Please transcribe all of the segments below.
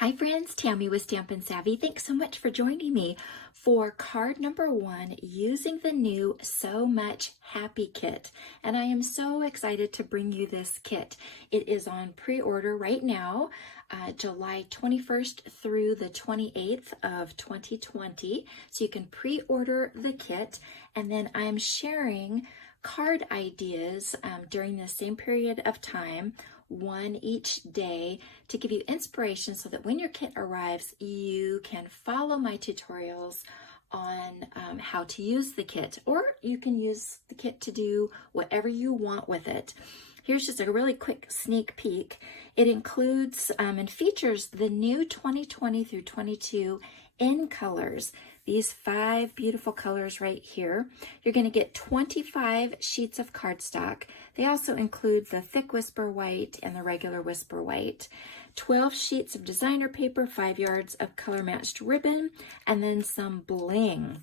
Hi friends, Tammy with Stampin' Savvy. Thanks so much for joining me for card number 1 using the new So Much Happy kit. And I am so excited to bring you this kit. It is on pre-order right now, July 21st through the 28th of 2020. So you can pre-order the kit, and then I'm sharing card ideas during the same period of time, one each day, to give you inspiration so that when your kit arrives, you can follow my tutorials on how to use the kit, or you can use the kit to do whatever you want with it. Here's just a really quick sneak peek. It includes and features the new 2020 through 22 in colors. These 5 beautiful colors right here. You're going to get 25 sheets of cardstock. They also include the thick whisper white and the regular whisper white. 12 sheets of designer paper, 5 yards of color matched ribbon, and then some bling.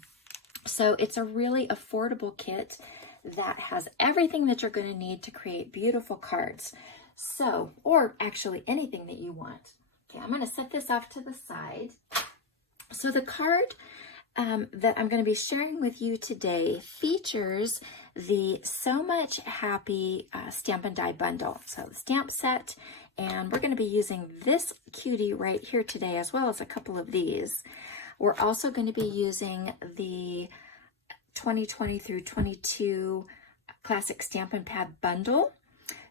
So it's a really affordable kit that has everything that you're going to need to create beautiful cards. So, or actually anything that you want. Okay, I'm going to set this off to the side. So the card that I'm going to be sharing with you today features the So Much Happy Stamp and Die bundle. So the stamp set, and we're going to be using this cutie right here today, as well as a couple of these. We're also going to be using the 2020 through 22 Classic Stampin' Pad bundle.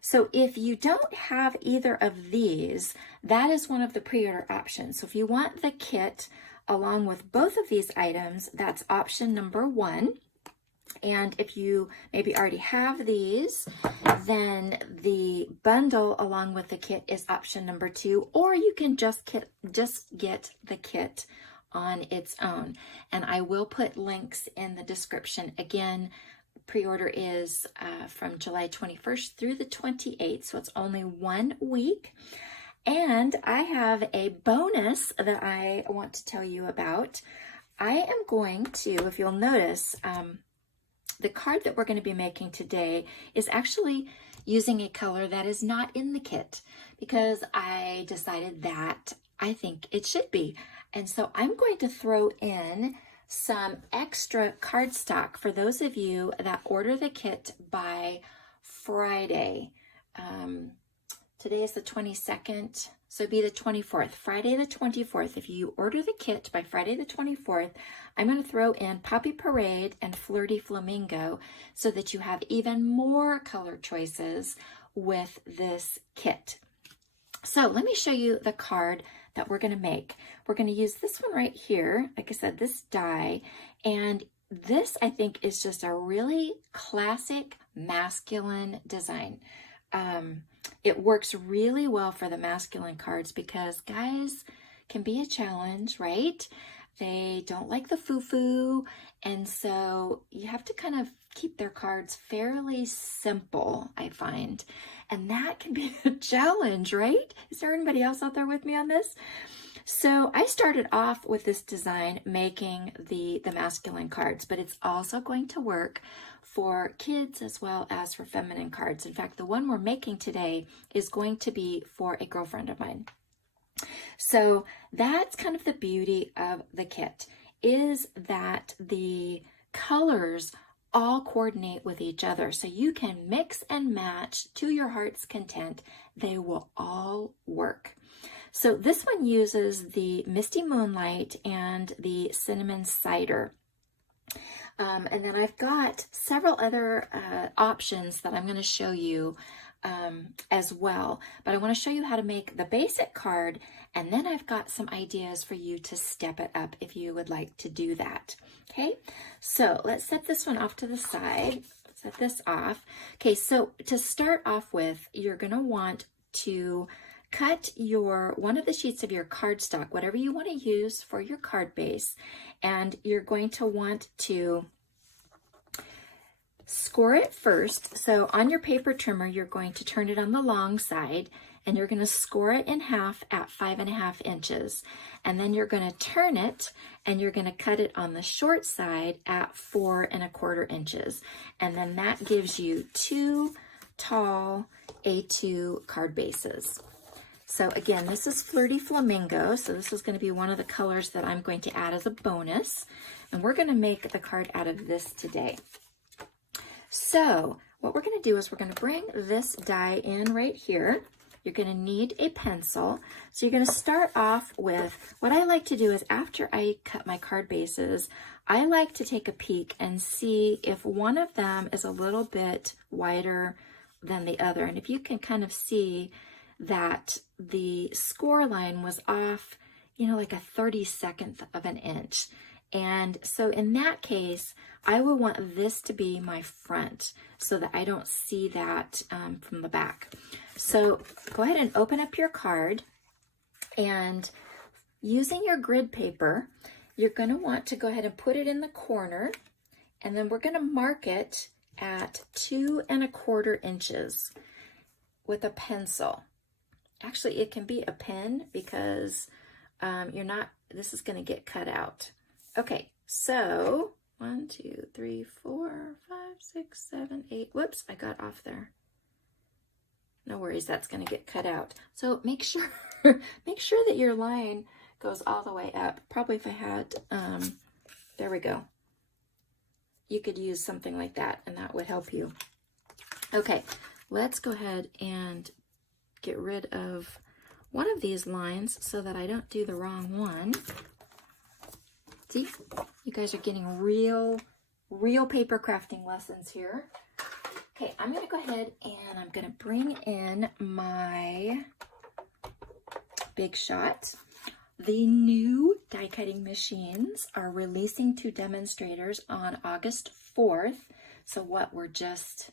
So if you don't have either of these, that is one of the pre-order options. So if you want the kit along with both of these items, that's option number 1. And if you maybe already have these, then the bundle along with the kit is option number 2, or you can just get the kit on its own. And I will put links in the description. Again, pre-order is from July 21st through the 28th, so it's only 1 week. And I have a bonus that I want to tell you about. I am going to, if you'll notice, the card that we're going to be making today is actually using a color that is not in the kit, because I decided that I think it should be. And so I'm going to throw in some extra cardstock for those of you that order the kit by Friday. Today is the 22nd, so it'd be the 24th, Friday the 24th. If you order the kit by Friday the 24th, I'm going to throw in Poppy Parade and Flirty Flamingo so that you have even more color choices with this kit. So let me show you the card that we're going to make. We're going to use this one right here, like I said, this die, and this I think is just a really classic masculine design. It works really well for the masculine cards because guys can be a challenge, right? They don't like the foo-foo, and so you have to kind of keep their cards fairly simple, I find. And that can be a challenge, right? Is there anybody else out there with me on this? So I started off with this design making the masculine cards, but it's also going to work for kids as well as for feminine cards. In fact, the one we're making today is going to be for a girlfriend of mine. So that's kind of the beauty of the kit, is that the colors all coordinate with each other. So you can mix and match to your heart's content. They will all work. So this one uses the Misty Moonlight and the Cinnamon Cider. And then I've got several other options that I'm going to show you as well. But I want to show you how to make the basic card, and then I've got some ideas for you to step it up if you would like to do that. Okay, so let's set this one off to the side. Set this off. Okay, so to start off with, you're going to want to cut one of the sheets of your cardstock, whatever you want to use for your card base, and you're going to want to score it first. So on your paper trimmer, you're going to turn it on the long side, and you're going to score it in half at 5.5 inches. And then you're going to turn it, and you're going to cut it on the short side at 4.25 inches. And then that gives you 2 tall A2 card bases. So again, this is Flirty Flamingo. So this is going to be one of the colors that I'm going to add as a bonus. And we're going to make the card out of this today. So what we're going to do is we're going to bring this die in right here. You're going to need a pencil. So you're going to start off with, what I like to do is after I cut my card bases, I like to take a peek and see if one of them is a little bit wider than the other. And if you can kind of see that the score line was off, you know, like a 32nd of an inch. And so in that case, I would want this to be my front so that I don't see that from the back. So go ahead and open up your card, and using your grid paper, you're going to want to go ahead and put it in the corner, and then we're going to mark it at 2 1/4 inches with a pencil. Actually, it can be a pen because this is going to get cut out. Okay, so 1, 2, 3, 4, 5, 6, 7, 8. Whoops, I got off there. No worries, that's going to get cut out. So make sure that your line goes all the way up. Probably if I had, there we go. You could use something like that, and that would help you. Okay, let's go ahead and get rid of one of these lines so that I don't do the wrong one. See, you guys are getting real paper crafting lessons here. Okay, I'm going to go ahead and I'm going to bring in my Big Shot. The new die cutting machines are releasing to demonstrators on August 4th. So what, we're just,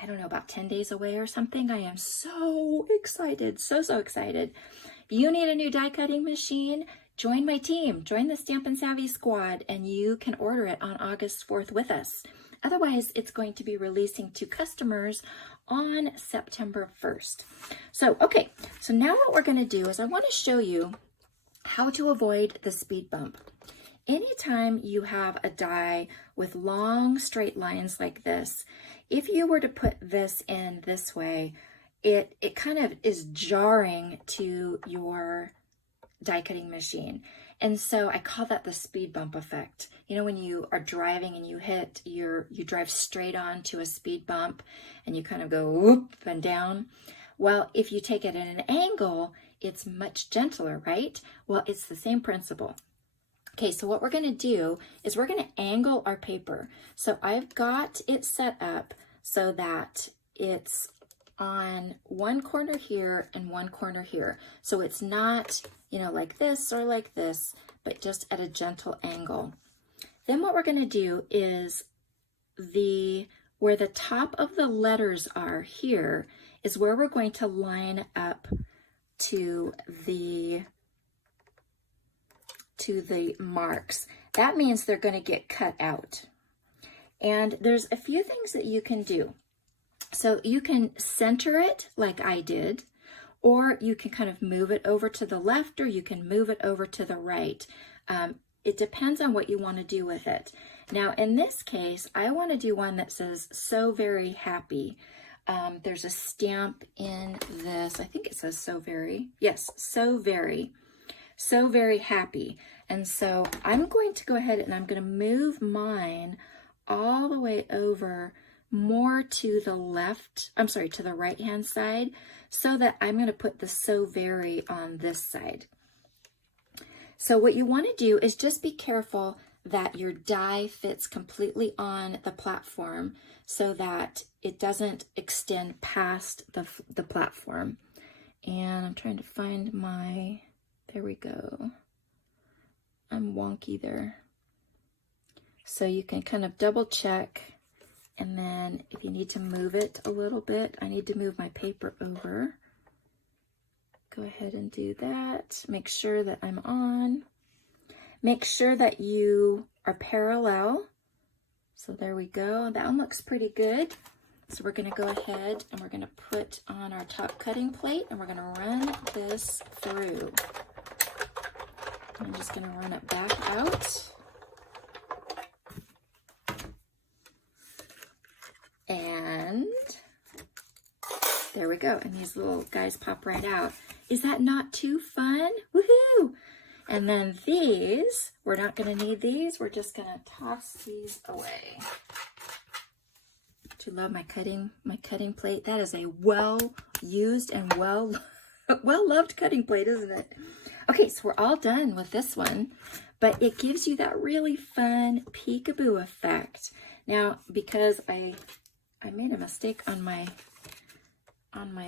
I don't know, about 10 days away or something. I am so excited, so excited. If you need a new die cutting machine, join my team, join the Stampin' Savvy squad, and you can order it on August 4th with us. Otherwise, it's going to be releasing to customers on September 1st. So, okay, so now what we're going to do is I want to show you how to avoid the speed bump. Anytime you have a die with long straight lines like this, if you were to put this in this way, it kind of is jarring to your die cutting machine. And so I call that the speed bump effect. You know, when you are driving and you drive straight on to a speed bump and you kind of go whoop and down. Well, if you take it at an angle, it's much gentler, right? Well, it's the same principle. Okay, so what we're going to do is we're going to angle our paper. So I've got it set up so that it's on one corner here and one corner here. So it's not, you know, like this or like this, but just at a gentle angle. Then what we're going to do is where the top of the letters are here is where we're going to line up to the marks. That means they're going to get cut out. And there's a few things that you can do. So you can center it like I did, or you can kind of move it over to the left, or you can move it over to the right. It depends on what you want to do with it. Now, in this case, I want to do one that says, "So very happy." There's a stamp in this. I think it says "so very." Yes, so very happy. And so I'm going to go ahead and I'm going to move mine all the way over more to the left, to the right hand side, so that I'm going to put the "so very" on this side. So what you want to do is just be careful that your die fits completely on the platform so that it doesn't extend past the platform. And I'm trying to find there we go. I'm wonky there. So you can kind of double check. And then if you need to move it a little bit, I need to move my paper over. Go ahead and do that. Make sure that I'm on. Make sure that you are parallel. So there we go. That one looks pretty good. So we're going to go ahead and we're going to put on our top cutting plate and we're going to run this through. I'm just going to run it back out. And there we go. And these little guys pop right out. Is that not too fun? Woohoo! And then these, we're not going to need these. We're just going to toss these away. Do you love my cutting plate? That is a well-used and well-loved cutting plate, isn't it? Okay, so we're all done with this one, but it gives you that really fun peekaboo effect. Now, because I made a mistake on my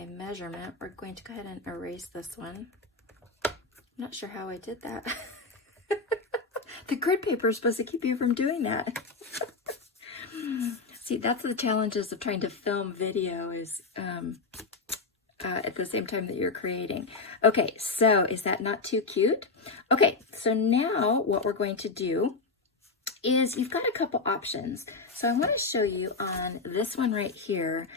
measurement, we're going to go ahead and erase this one. I'm not sure how I did that. The grid paper is supposed to keep you from doing that. See, that's the challenges of trying to film video is at the same time that you're creating. Okay, so is that not too cute? Okay, so now what we're going to do is you've got a couple options. So I want to show you on this one right here.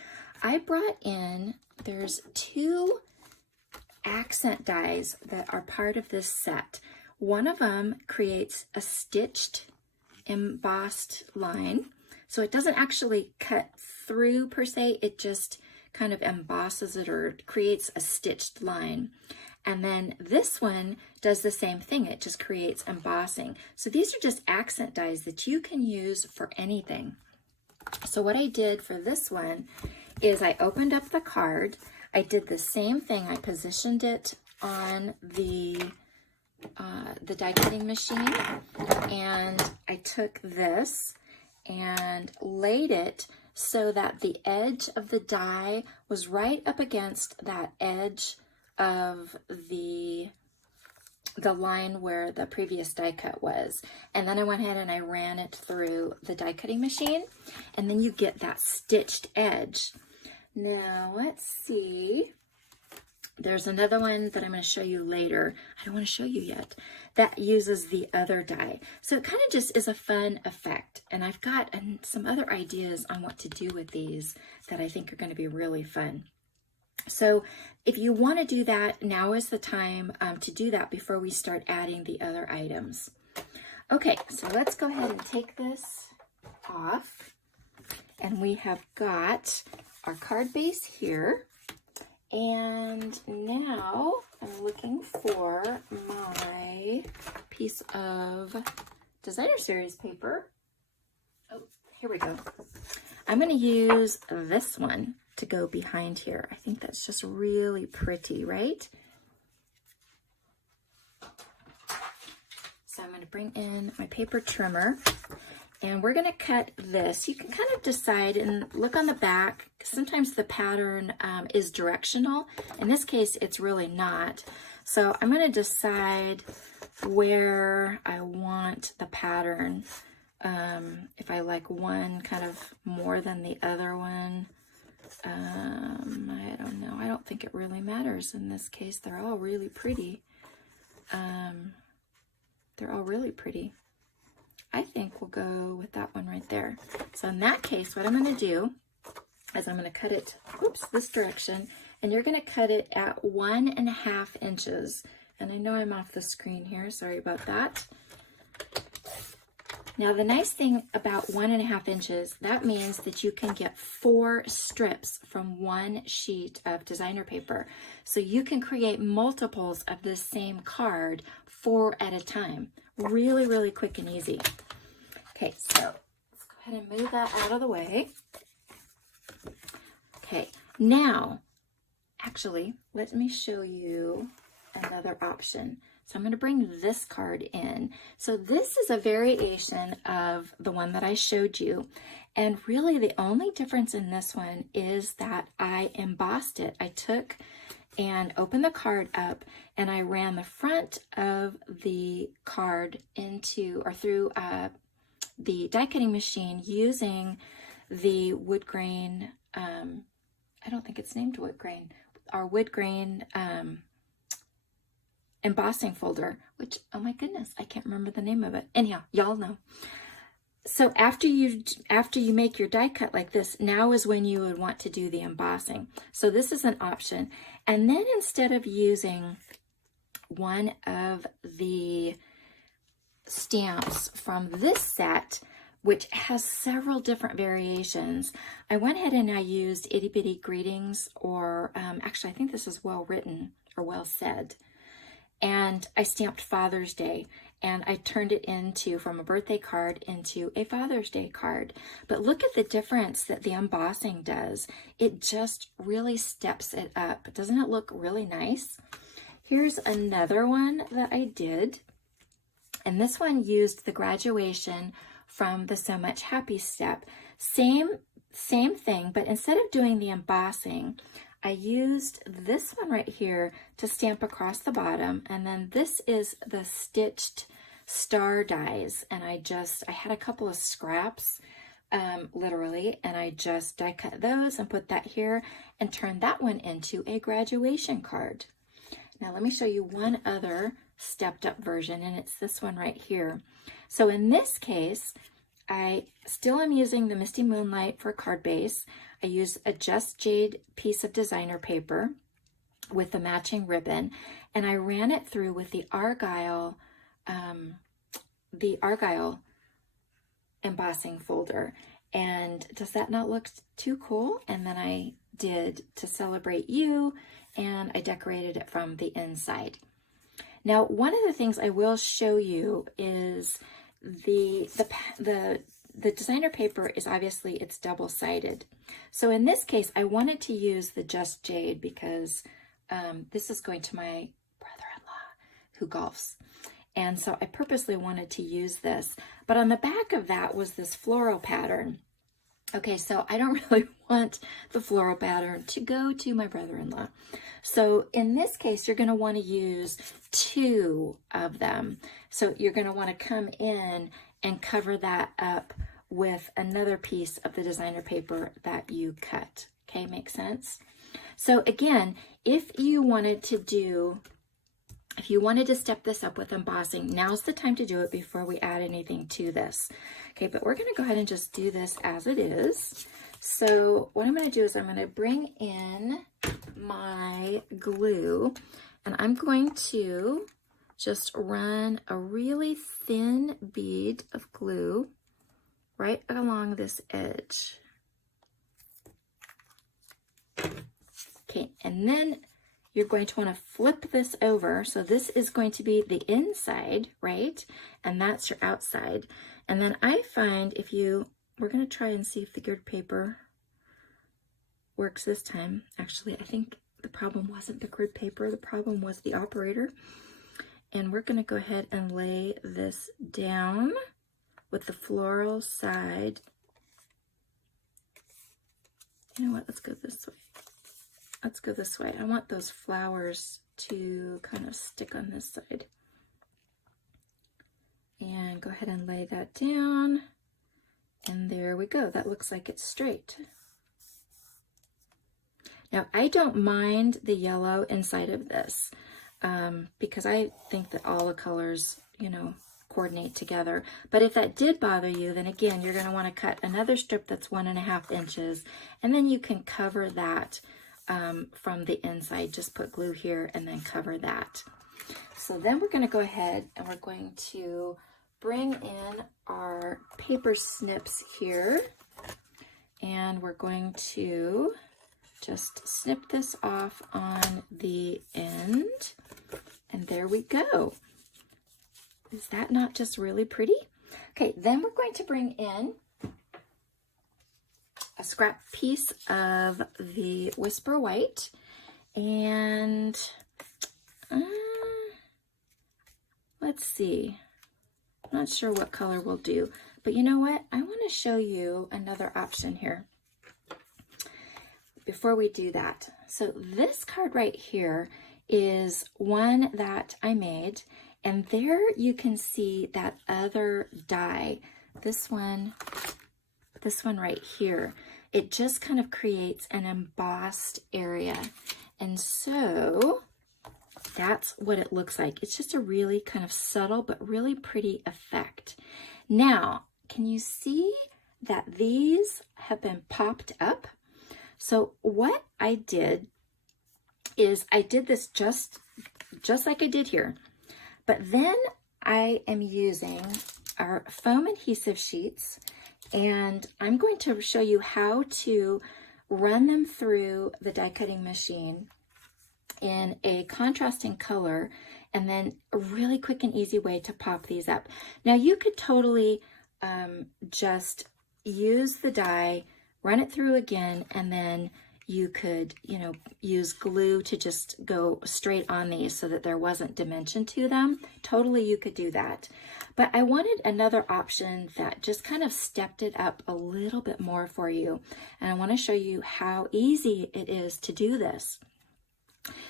I brought in, there's 2 accent dies that are part of this set. One of them creates a stitched embossed line. So it doesn't actually cut through per se, it just kind of embosses it or creates a stitched line. And then this one does the same thing, it just creates embossing. So these are just accent dies that you can use for anything. So what I did for this one is I opened up the card, I did the same thing, I positioned it on the die cutting machine, and I took this and laid it so that the edge of the die was right up against that edge of the line where the previous die cut was. And then I went ahead and I ran it through the die cutting machine, and then you get that stitched edge. Now let's see. There's another one that I'm going to show you later. I don't want to show you yet. That uses the other die. So it kind of just is a fun effect. And I've got some other ideas on what to do with these that I think are going to be really fun. So if you want to do that, now is the time to do that before we start adding the other items. Okay, so let's go ahead and take this off. And we have got our card base here. And now I'm looking for my piece of designer series paper. Oh, here we go. I'm going to use this one to go behind here. I think that's just really pretty, right? So I'm going to bring in my paper trimmer. And we're going to cut this. You can kind of decide and look on the back. Sometimes the pattern is directional. In this case, it's really not. So I'm going to decide where I want the pattern. If I like one kind of more than the other one. I don't know. I don't think it really matters in this case. They're all really pretty. They're all really pretty. I think we'll go with that one right there. So in that case, what I'm going to do is I'm going to cut it, oops, this direction, and you're going to cut it at 1.5 inches. And I know I'm off the screen here, sorry about that. Now the nice thing about 1.5 inches, that means that you can get 4 strips from one sheet of designer paper. So you can create multiples of this same card 4 at a time. Really, really quick and easy. Okay, so let's go ahead and move that out of the way. Okay, now, actually, let me show you another option. So I'm going to bring this card in. So this is a variation of the one that I showed you. And really the only difference in this one is that I embossed it. I took and opened the card up and I ran the front of the card into or through the die cutting machine using the wood grain, I don't think it's named wood grain, our wood grain embossing folder, which, oh my goodness, I can't remember the name of it. Anyhow, y'all know. So after you make your die cut like this, now is when you would want to do the embossing. So this is an option. And then instead of using one of the stamps from this set, which has several different variations. I went ahead and I used Itty Bitty Greetings, or actually I think this is Well Written or Well Said. And I stamped Father's Day, and I turned it into, from a birthday card into a Father's Day card. But look at the difference that the embossing does. It just really steps it up. Doesn't it look really nice? Here's another one that I did. And this one used the graduation from the So Much Happy step. Same thing, but instead of doing the embossing, I used this one right here to stamp across the bottom, and then this is the stitched star dies, and I had a couple of scraps, literally, and I just die cut those and put that here and turned that one into a graduation card. Now let me show you one other stepped up version, and it's this one right here. So in this case, I still am using the Misty Moonlight for card base. I use a Just Jade piece of designer paper with the matching ribbon, and I ran it through with the Argyle embossing folder. And does that not look too cool? And then I did To Celebrate You, and I decorated it from the inside. Now, one of the things I will show you is the designer paper is obviously, it's double-sided. So in this case, I wanted to use the Just Jade because this is going to my brother-in-law who golfs. And so I purposely wanted to use this. But on the back of that was this floral pattern. Okay, so I don't really want the floral pattern to go to my brother-in-law. So in this case, you're going to want to use 2 of them. So you're going to want to come in and cover that up with another piece of the designer paper that you cut. Okay, makes sense? So again, if you wanted to step this up with embossing, now's the time to do it before we add anything to this. Okay, but we're going to go ahead and just do this as it is. So what I'm going to do is I'm going to bring in my glue, and I'm going to just run a really thin bead of glue right along this edge. Okay, and then you're going to want to flip this over. So this is going to be the inside, right? And that's your outside. And then I find we're going to try and see if the grid paper works this time. Actually, I think the problem wasn't the grid paper. The problem was the operator. And we're going to go ahead and lay this down with the floral side. You know what? Let's go this way. Let's go this way. I want those flowers to kind of stick on this side. And go ahead and lay that down. And there we go. That looks like it's straight. Now, I don't mind the yellow inside of this because I think that all the colors, coordinate together. But if that did bother you, then again, you're going to want to cut another strip that's 1.5 inches, and then you can cover that from the inside. Just put glue here and then cover that. So then we're going to go ahead and we're going to bring in our paper snips here, and we're going to just snip this off on the end, and there we go. Is that not just really pretty? Okay, then we're going to bring in a scrap piece of the Whisper White, and let's see. I'm not sure what color we'll do, but you know what? I want to show you another option here before we do that. So this card right here is one that I made, and there you can see that other die. This one right here. It just kind of creates an embossed area. And so that's what it looks like. It's just a really kind of subtle but really pretty effect. Now, can you see that these have been popped up? So what I did is I did this just like I did here. But then I am using our foam adhesive sheets, and I'm going to show you how to run them through the die cutting machine in a contrasting color, and then a really quick and easy way to pop these up. Now you could totally just use the die, run it through again, and then you could, use glue to just go straight on these so that there wasn't dimension to them. Totally, you could do that. But I wanted another option that just kind of stepped it up a little bit more for you. And I want to show you how easy it is to do this.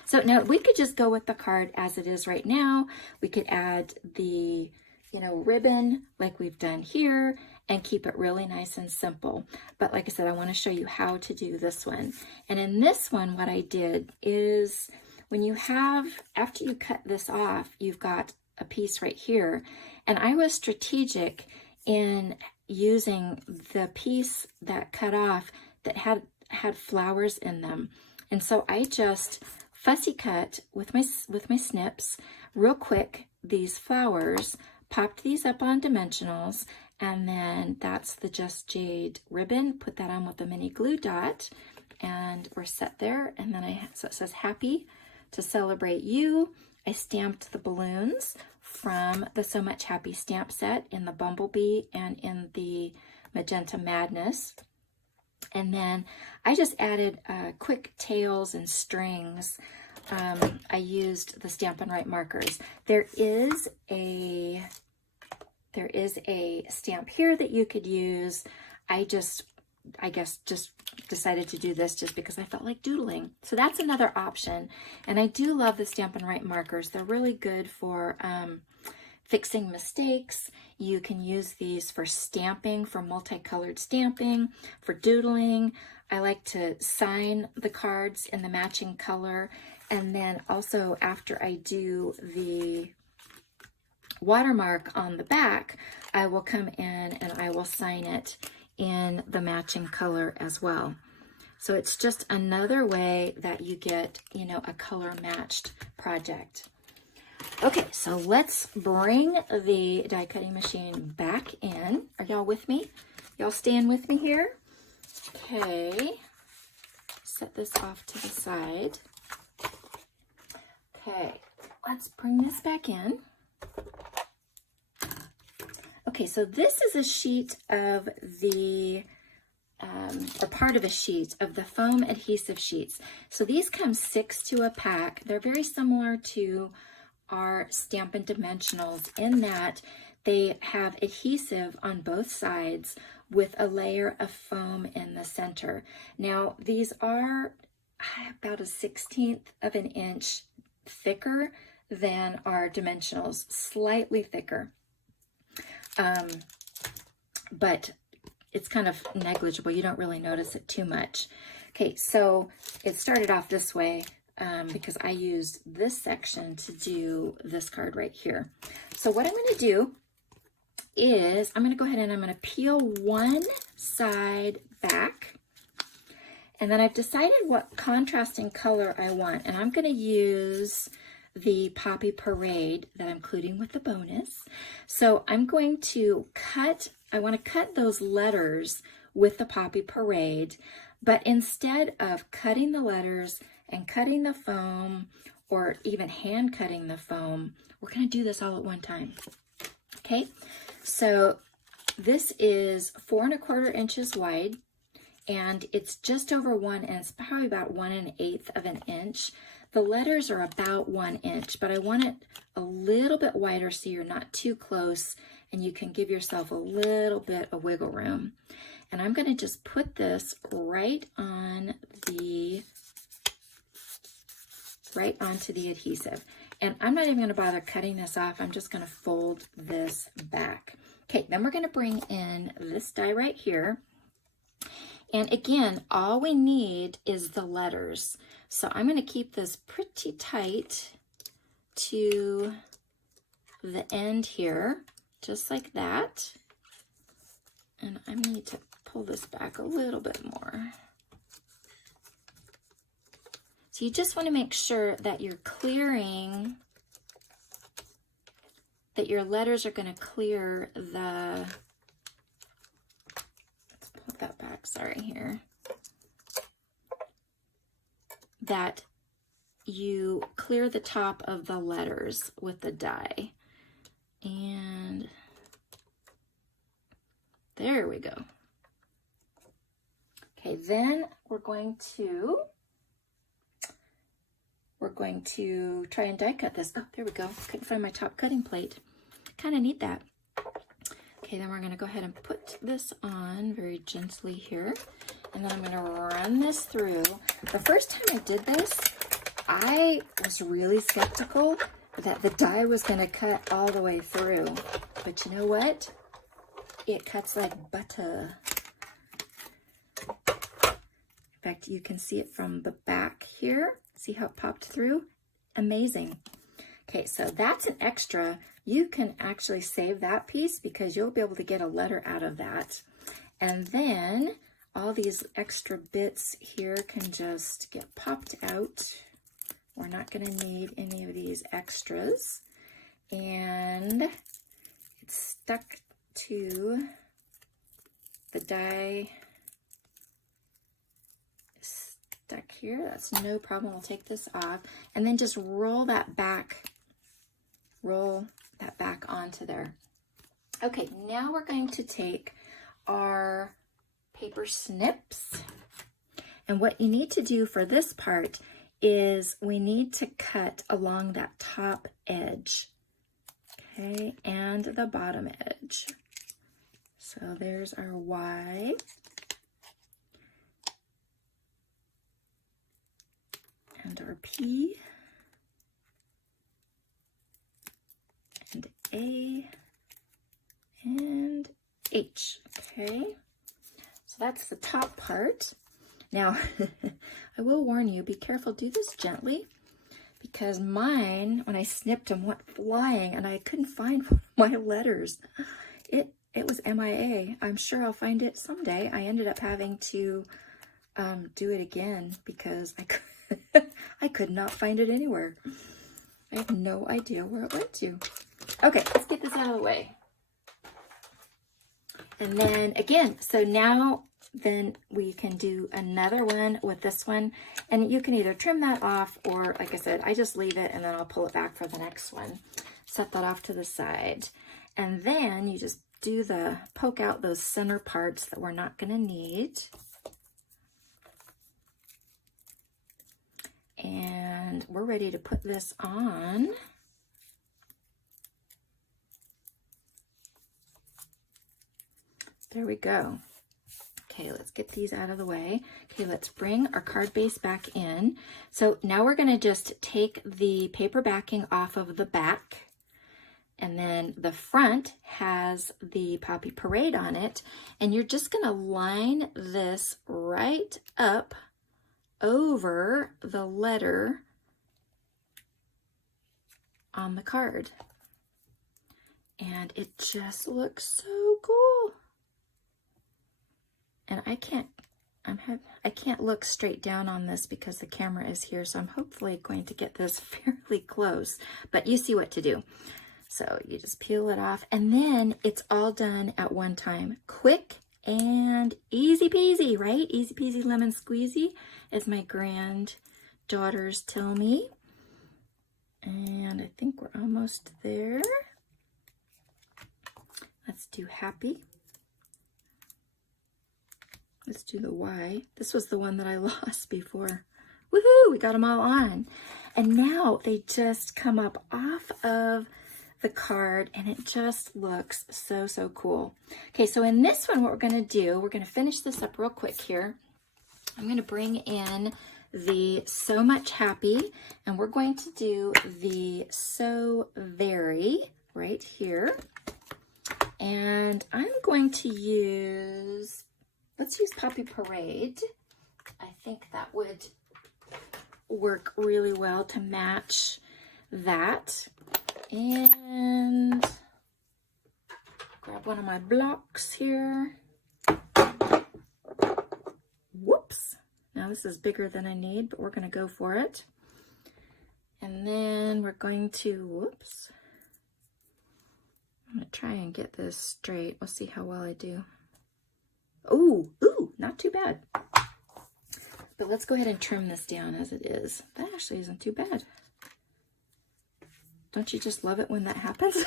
So now we could just go with the card as it is right now. We could add the, ribbon like we've done here and keep it really nice and simple. But like I said, I want to show you how to do this one. And in this one, what I did is when you have, after you cut this off, you've got a piece right here. And I was strategic in using the piece that cut off that had flowers in them. And so I just fussy cut with my snips real quick these flowers, popped these up on dimensionals, and then that's the Just Jade ribbon. Put that on with a mini glue dot, and we're set there. And then so it says happy to celebrate you. I stamped the balloons from the So Much Happy stamp set in the Bumblebee and in the Magenta Madness. And then I just added quick tails and strings. I used the Stampin' Write markers. There is a stamp here that you could use. I guess just decided to do this just because I felt like doodling. So that's another option. And I do love the Stampin' Write markers. They're really good for fixing mistakes. You can use these for stamping, for multicolored stamping, for doodling. I like to sign the cards in the matching color. And then also after I do the watermark on the back, I will come in and I will sign it in the matching color as well. So it's just another way that you get, a color matched project. Okay, so let's bring the die cutting machine back in. Are y'all with me? Y'all staying with me here? Okay, set this off to the side. Okay, let's bring this back in. Okay, so this is a sheet of the, or part of a sheet of the foam adhesive sheets. So these come 6 to a pack. They're very similar to our Stampin' Dimensionals in that they have adhesive on both sides with a layer of foam in the center. Now, these are about 1/16 of an inch thicker than our Dimensionals, slightly thicker. But it's kind of negligible. You don't really notice it too much. Okay, so it started off this way because I used this section to do this card right here. So what I'm going to do is I'm going to go ahead and I'm going to peel one side back. And then I've decided what contrasting color I want. And I'm going to use the Poppy Parade that I'm including with the bonus. So I'm going to I want to cut those letters with the Poppy Parade, but instead of cutting the letters and cutting the foam or even hand cutting the foam, we're going to do this all at one time. Okay, so this is 4 1/4 inches wide, and it's just over 1, and it's probably about 1 1/8 of an inch. The letters are about 1 inch, but I want it a little bit wider so you're not too close and you can give yourself a little bit of wiggle room. And I'm going to just put this right onto the adhesive. And I'm not even going to bother cutting this off. I'm just going to fold this back. Okay, then we're going to bring in this die right here. And again, all we need is the letters. So I'm going to keep this pretty tight to the end here, just like that. And I need to pull this back a little bit more. So you just want to make sure that you're clearing that your letters are going to clear the, let's put that back, sorry here, that you clear the top of the letters with the die. And there we go. Okay, then we're going to try and die cut this. Oh, there we go. Couldn't find my top cutting plate. Kind of need that. Okay, then we're going to go ahead and put this on very gently here. And then I'm going to run this through. The first time I did this, I was really skeptical that the die was going to cut all the way through. But you know what? It cuts like butter. In fact, you can see it from the back here. See how it popped through? Amazing. Okay, so that's an extra. You can actually save that piece because you'll be able to get a letter out of that. And then all these extra bits here can just get popped out. We're not going to need any of these extras. And it's stuck to the die. Stuck here. That's no problem. We'll take this off and then just roll that back onto there. Okay, now we're going to take our paper snips, and what you need to do for this part is we need to cut along that top edge, okay, and the bottom edge. So there's our Y. And our P, and A, and H, okay? So that's the top part. Now, I will warn you, be careful, do this gently, because mine, when I snipped them, went flying, and I couldn't find my letters. It was MIA. I'm sure I'll find it someday. I ended up having to do it again because I could not find it anywhere. I have no idea where it went to. Okay, let's get this out of the way. And then again, so now then we can do another one with this one. And you can either trim that off or, like I said, I just leave it and then I'll pull it back for the next one. Set that off to the side. And then you just do the, poke out those center parts that we're not going to need. And we're ready to put this on. There we go. Okay, let's get these out of the way. Okay, let's bring our card base back in. So now we're going to just take the paper backing off of the back. And then the front has the Poppy Parade on it. And you're just going to line this right up over the letter on the card. And it just looks so cool. And I can't look straight down on this because the camera is here, so I'm hopefully going to get this fairly close, but you see what to do. So you just peel it off, and then it's all done at one time. Quick and easy peasy, right? Easy peasy lemon squeezy, as my granddaughters tell me. And I think we're almost there. Let's do happy. Let's do the Y. This was the one that I lost before. Woohoo! We got them all on. And now they just come up off of the card and it just looks so, so cool. Okay, so in this one, what we're going to do, we're going to finish this up real quick here. I'm going to bring in the So Much Happy, and we're going to do the So Very right here. And I'm going to use, let's use Poppy Parade. I think that would work really well to match that. And grab one of my blocks here. Whoops. Now this is bigger than I need, but we're going to go for it. And then we're going to, whoops. try and get this straight. We'll see how well I do. Ooh, not too bad. But let's go ahead and trim this down as it is. That actually isn't too bad. Don't you just love it when that happens?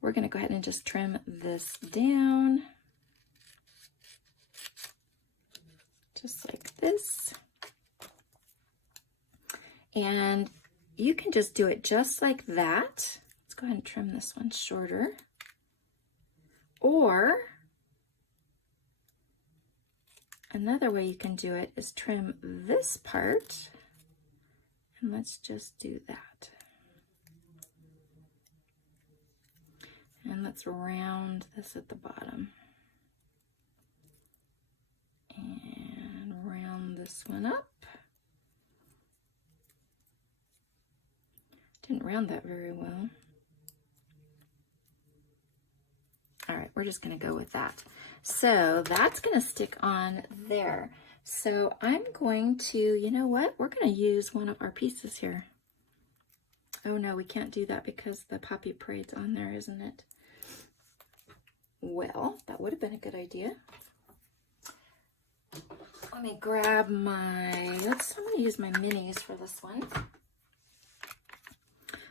We're going to go ahead and just trim this down. Just like this. And you can just do it just like that. Let's go ahead and trim this one shorter. Or another way you can do it is trim this part. And let's just do that. And let's round this at the bottom. And round this one up. Didn't round that very well. All right, we're just going to go with that. So that's going to stick on there. So I'm going to, you know what? We're going to use one of our pieces here. Oh no, we can't do that because the poppy parade's on there, isn't it? Well, that would have been a good idea. Let me grab my, I'm going to use my minis for this one.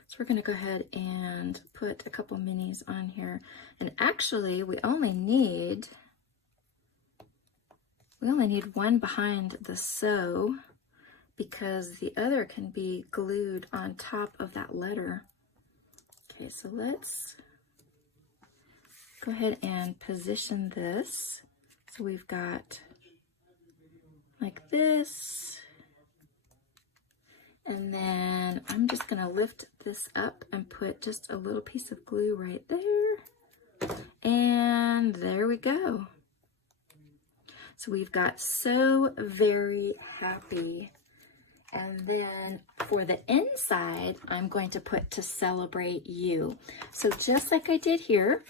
So we're going to go ahead and put a couple minis on here. And actually, we only need one behind the sew because the other can be glued on top of that letter. Okay, so let's go ahead and position this. So we've got like this. And then I'm just going to lift this up and put just a little piece of glue right there. And there we go. So we've got So Very Happy. And then for the inside, I'm going to put To Celebrate You. So just like I did here,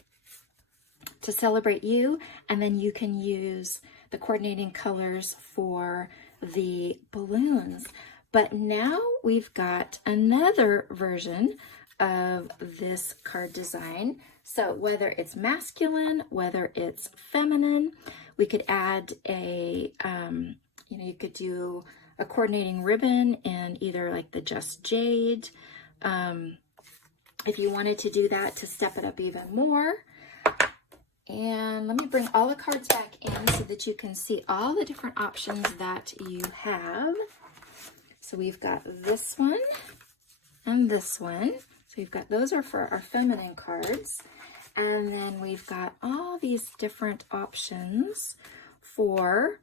To Celebrate You, and then you can use the coordinating colors for the balloons. But now we've got another version of this card design. So whether it's masculine, whether it's feminine, we could add a, you could do a coordinating ribbon in either like the Just Jade. If you wanted to do that to step it up even more. And let me bring all the cards back in so that you can see all the different options that you have. So we've got this one and this one. So we've got, those are for our feminine cards. And then we've got all these different options for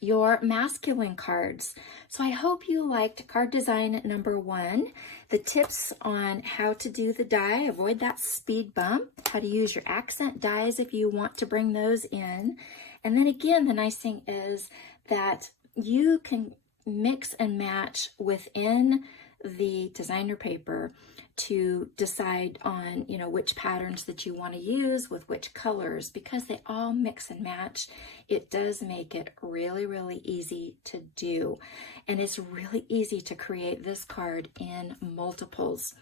your masculine cards. So I hope you liked card design number 1, the tips on how to do the die, avoid that speed bump, how to use your accent dies if you want to bring those in. And then again, the nice thing is that you can mix and match within the designer paper to decide on, which patterns that you want to use with which colors, because they all mix and match. It does make it really, really easy to do. And it's really easy to create this card in multiples.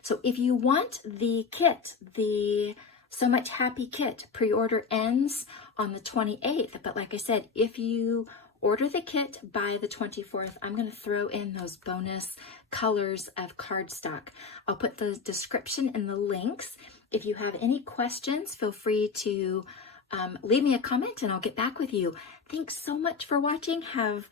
So if you want the kit, the So Much Happy kit, pre-order ends on the 28th. But like I said, if you order the kit by the 24th, I'm going to throw in those bonus colors of cardstock. I'll put the description and the links. If you have any questions, feel free to leave me a comment and I'll get back with you. Thanks so much for watching. Have